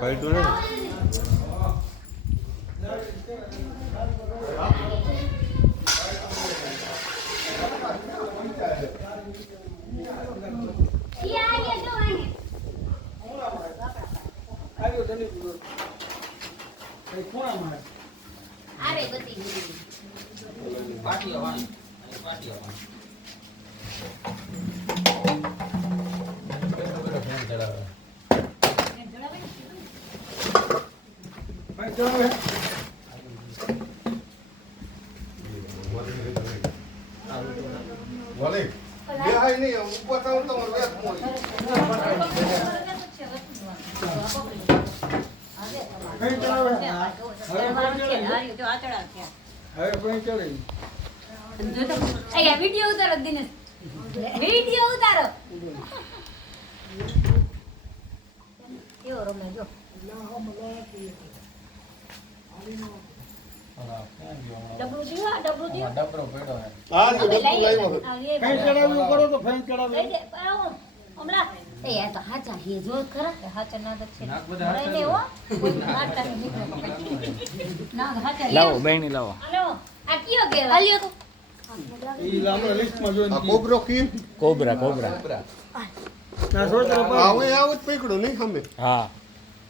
ફાઈટું ને Boleh. Dia hari ni buat tahun-tahun lihat semua. Video ઉતારો Dinesh, video ઉતારો. કેવો રમે જો. ડબલું જીવા, ડબલું જીવા. ડબરો પડ્યો હે. Ah, tu lain. ફેન ચડાવ્યું કરો તો ફેન ચડાવ્યું. લઈ દે, આવો. હમણાં એ આ તો હાચા હે જો ખરા હાચા ના તો છે નાક બધા હાચા લઈ લે હો કોઈ નાટક નીકળે ના હાચા લાવો બેણી લાવો. હાલો આ કયો કેવા હાલ્યો તો ઈ લાંબા લિસ્ટમાં જોઈને Ah, kobra kim? Cobra cobra. ના છોકરા પર Ah, we awet pekdo ni kami. હા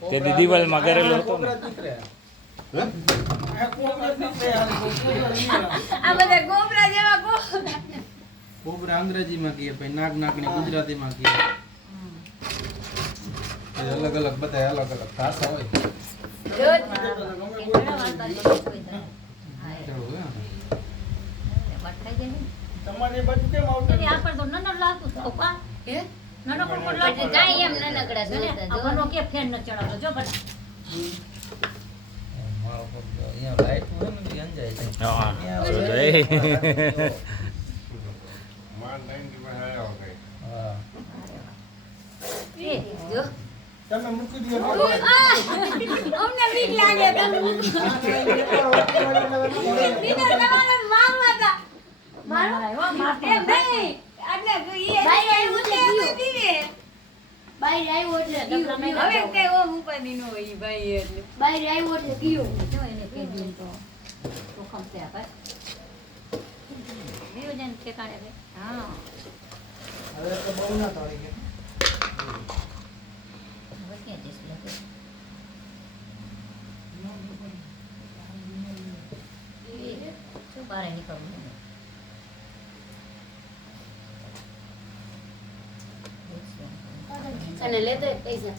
તે દી દિવાલમાં કરેલો હતો ને. Hah? આ બધા ગોબરા જેવા ગોબરા કોબરા અંગ્રેજીમાં કહીએ પછી નાગ નાગની ગુજરાતીમાં કહીએ. એ અલગ અલગ બધા અલગ અલગ ભાષા હોય. જો તમારી બાજુ કેમ આવતું આ પર તો નનર લાગતું તો પા હે નનર પર લાગે કાઈ એમ નનકડા જો આપણો કે ફેન ન ચડાવતો જો બટ મારો પગ અહીંયા લાઈટ હોય ને તો અંજાય છે. હા જો તો એ Man lain di mana okay. હા. એ જો તમે મૂકી દો અમને બીક લાગે તમે બીના તમારો મામ હતા મારો મારતો એમ નહીં એટલે એ બાઈ આવ્યો એટલે દીવે બાઈ આવ્યો એટલે હવે તે ઓ ઉપાડી નો ઈ ભાઈ એટલે બાઈ આવ્યો એટલે ગયો જો એને કે દીન તો ખમ છે આ નિયોજન કે કાણે રે હા હવે તો બહુ ના તાળી કે વકે દેસ લે શું બારે નીકળવું અને લેતો પૈસા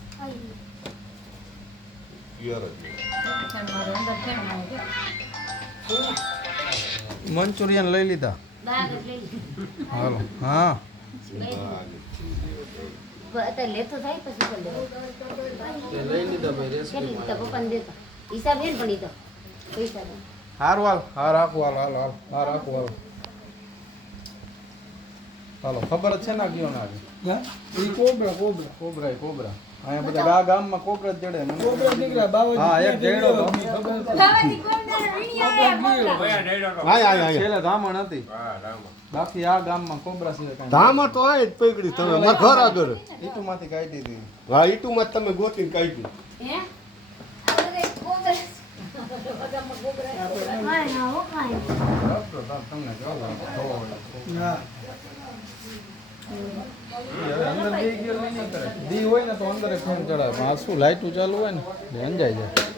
Biar. મારો અંદર ફેણ મારો મંચુરિયન લઈ લીધા. બાગ લઈ હાલો હા અત્યારે લેતો થાય પછી પણ લેવો તે લઈ લીધા ભાઈ રેસ. કેટલી તો પપ્પાને દેતા હિસાબ હે ને પણ ઈ તો પૈસા તો હારું હાલ હા રાખું હાલ હાલ હાલ હા રાખું હાલ હાલો ખબર જ છે ને ગયો ના હા ઈ કોબરા કોબરા કોબરા કોબરા અહીંયા બધા ગામમાં કોબરા જ જડે મને. કોબરા નીકળ્યા બાવાજી હા, એક જડ્યો તો. બાવાજી કોમદાર વીણી આવ્યા Ay, ay, ay. છેલ્લે ધામણ હતી Ah, lama. બાકી આ ગામમાં કોબરા સિવાય કાંઈ Dama tu ay pekdi તમે માર ઘર આગળ. ઈટુમાંથી કાઢી દીધી. હા ઈટુ માં તમે ગોતીને કાઢ્યું. હે આ બધા કોમદાર બધામાં કોબરા કાઈ ના હો કાઈ ડોક્ટર સાહેબ તમને જોવા હા હવે અંદર દી ગયો નહીં કરે દી હોય ને તો અંદર ફેન ચડાવે પણ આ શું લાઈટું ચાલુ હોય ને એટલે અંજાઈ જાય.